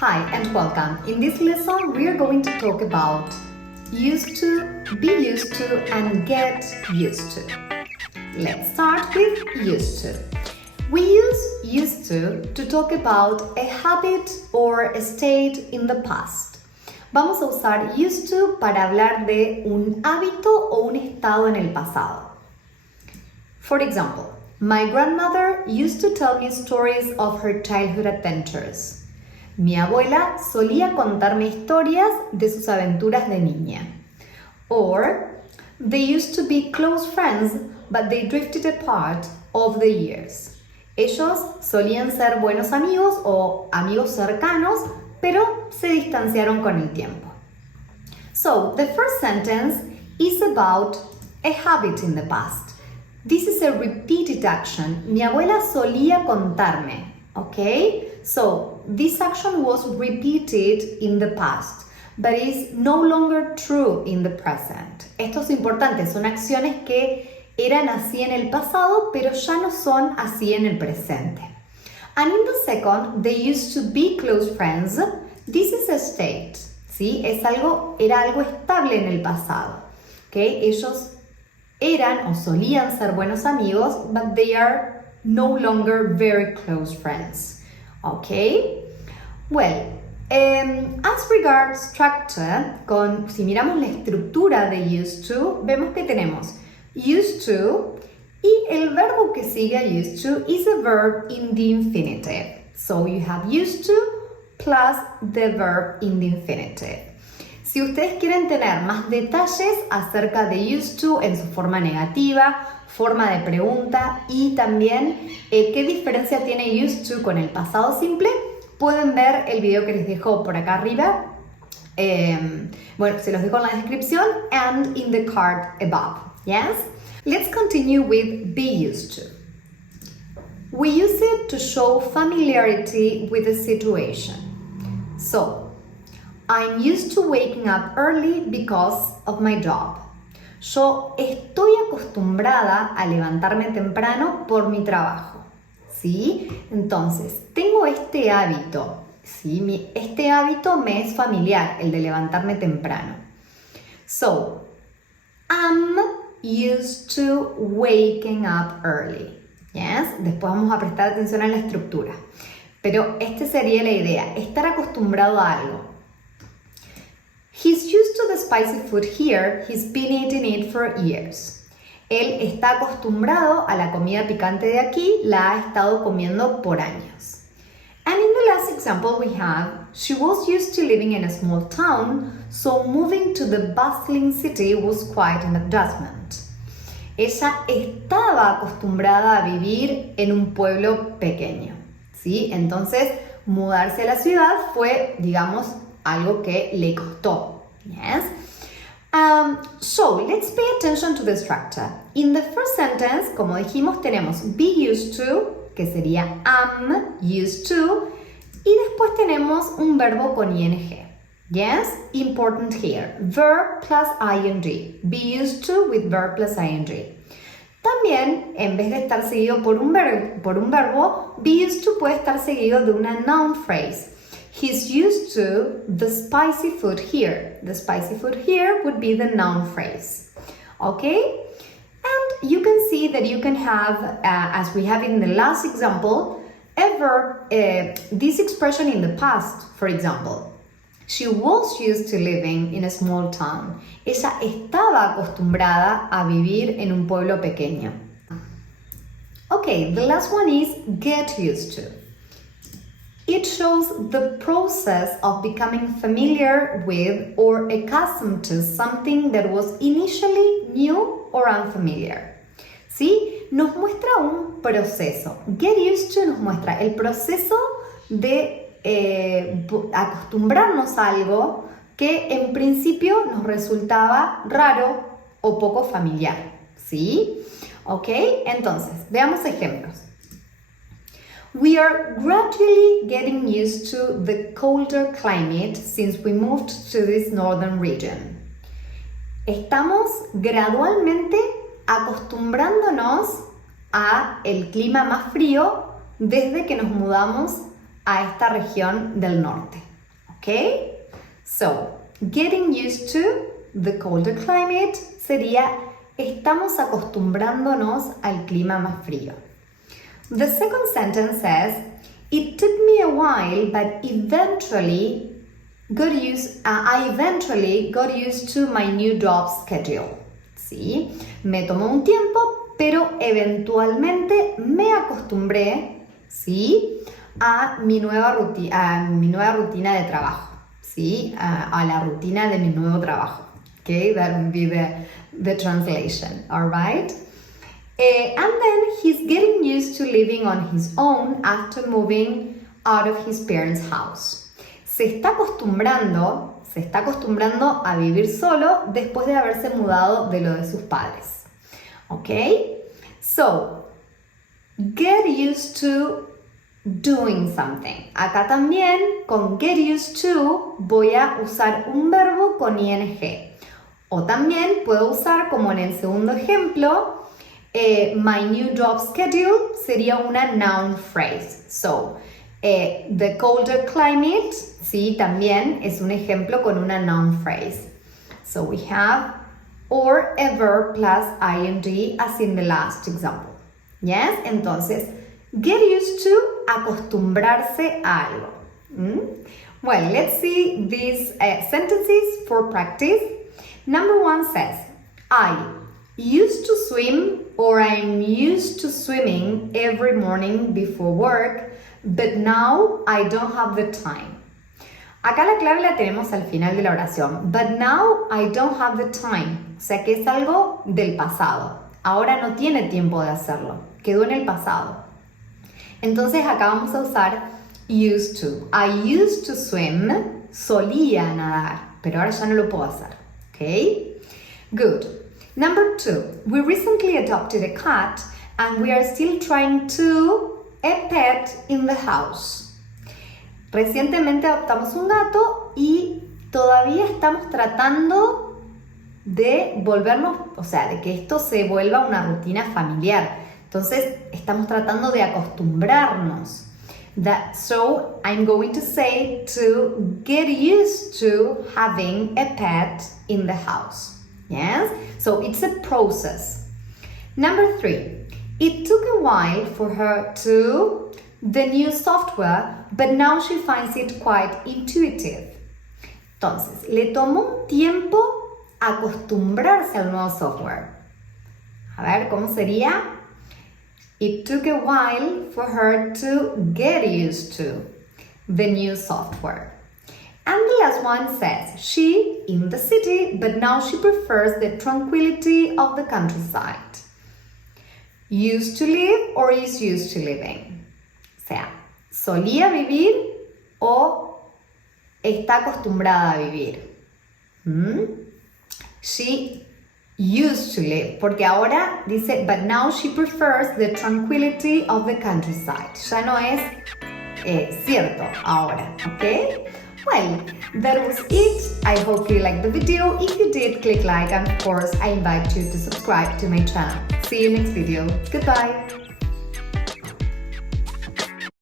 Hi and welcome. In this lesson, we are going to talk about used to, be used to, and get used to. Let's start with used to. We use used to talk about a habit or a state in the past. Vamos a usar used to para hablar de un hábito o un estado en el pasado. For example, my grandmother used to tell me stories of her childhood adventures. Mi abuela solía contarme historias de sus aventuras de niña. Or, they used to be close friends, but they drifted apart over the years. Ellos solían ser buenos amigos o amigos cercanos, pero se distanciaron con el tiempo. So, the first sentence is about a habit in the past. This is a repeated action. Mi abuela solía contarme, okay? So, this action was repeated in the past, but is no longer true in the present. Esto es importante, son acciones que eran así en el pasado, pero ya no son así en el presente. And in the second, they used to be close friends. This is a state, ¿sí? Era algo estable en el pasado, ¿okay? Ellos eran o solían ser buenos amigos, but they are no longer very close friends. Okay? Well, as regards structure, si miramos la estructura de used to, vemos que tenemos used to y el verbo que sigue a used to is a verb in the infinitive. So you have used to plus the verb in the infinitive. Si ustedes quieren tener más detalles acerca de used to en su forma negativa, forma de pregunta y también qué diferencia tiene used to con el pasado simple, pueden ver el video que les dejo por acá arriba. Bueno, se los dejo en la descripción and in the card above. Yes? Let's continue with be used to. We use it to show familiarity with a situation. So, I'm used to waking up early because of my job. Yo estoy acostumbrada a levantarme temprano por mi trabajo, ¿sí? Entonces, tengo este hábito, ¿sí? Este hábito me es familiar, el de levantarme temprano. So, I'm used to waking up early. Yes? Después vamos a prestar atención a la estructura. Pero esta sería la idea, estar acostumbrado a algo. He's used to the spicy food here. He's been eating it for years. Él está acostumbrado a la comida picante de aquí, la ha estado comiendo por años. And in the last example we have, she was used to living in a small town, so moving to the bustling city was quite an adjustment. Ella estaba acostumbrada a vivir en un pueblo pequeño, ¿sí? Entonces, mudarse a la ciudad fue, digamos, algo que le costó. Yes? So, let's pay attention to the structure. In the first sentence, como dijimos, tenemos be used to, que sería am used to, y después tenemos un verbo con ing. Yes? Important here. Verb plus ing. Be used to with verb plus ing. También, en vez de estar seguido por un verbo, be used to puede estar seguido de una noun phrase. He's used to the spicy food here. The spicy food here would be the noun phrase. Okay? And you can see that you can have, as we have in the last example, a verb, this expression in the past, for example. She was used to living in a small town. Ella estaba acostumbrada a vivir en un pueblo pequeño. Okay, the last one is get used to. It shows the process of becoming familiar with or accustomed to something that was initially new or unfamiliar. ¿Sí? Nos muestra un proceso. Get used to nos muestra el proceso de acostumbrarnos a algo que en principio nos resultaba raro o poco familiar. ¿Sí? ¿Ok? Entonces, veamos ejemplos. We are gradually getting used to the colder climate since we moved to this northern region. Estamos gradualmente acostumbrándonos a el clima más frío desde que nos mudamos a esta región del norte. Okay? So, getting used to the colder climate sería estamos acostumbrándonos al clima más frío. The second sentence says, it took me a while, but I eventually got used to my new job schedule. ¿Sí? Me tomó un tiempo, pero eventualmente me acostumbré, ¿sí? a mi nueva rutina de trabajo, ¿sí? A la rutina de mi nuevo trabajo. Okay, that would be the translation, all right? And then he's getting used to living on his own after moving out of his parents' house. Se está acostumbrando a vivir solo después de haberse mudado de lo de sus padres. Okay? So, get used to doing something. Acá también, con get used to, voy a usar un verbo con ing. O también puedo usar, como en el segundo ejemplo, my new job schedule sería una noun phrase. So, the colder climate, sí, también es un ejemplo con una noun phrase. So we have or a verb plus ing as in the last example. Yes? Entonces, get used to, acostumbrarse a algo. Well, let's see these sentences for practice. Number 1 says, I used to swim or I'm used to swimming every morning before work, but now I don't have the time. Acá la clave la tenemos al final de la oración. But now I don't have the time. O sea que es algo del pasado. Ahora no tiene tiempo de hacerlo. Quedó en el pasado. Entonces acá vamos a usar used to. I used to swim. Solía nadar. Pero ahora ya no lo puedo hacer. Okay? Good. Number 2. We recently adopted a cat and we are still trying to a pet in the house. Recientemente adoptamos un gato y todavía estamos tratando de volvernos, o sea, de que esto se vuelva una rutina familiar. Entonces, estamos tratando de acostumbrarnos. So, I'm going to say to get used to having a pet in the house. Yes? So, it's a process. Number 3. It took a while for her to the new software, but now she finds it quite intuitive. Entonces, le tomó un tiempo acostumbrarse al nuevo software. A ver, ¿cómo sería? It took a while for her to get used to the new software. And the last one says, she in the city, but now she prefers the tranquility of the countryside. Used to live or is used to living. O sea, solía vivir o está acostumbrada a vivir. She used to live, porque ahora dice, but now she prefers the tranquility of the countryside. Ya no es cierto ahora, ¿ok? Well, that was it. I hope you liked the video. If you did, click like, and of course, I invite you to subscribe to my channel. See you next video. Goodbye.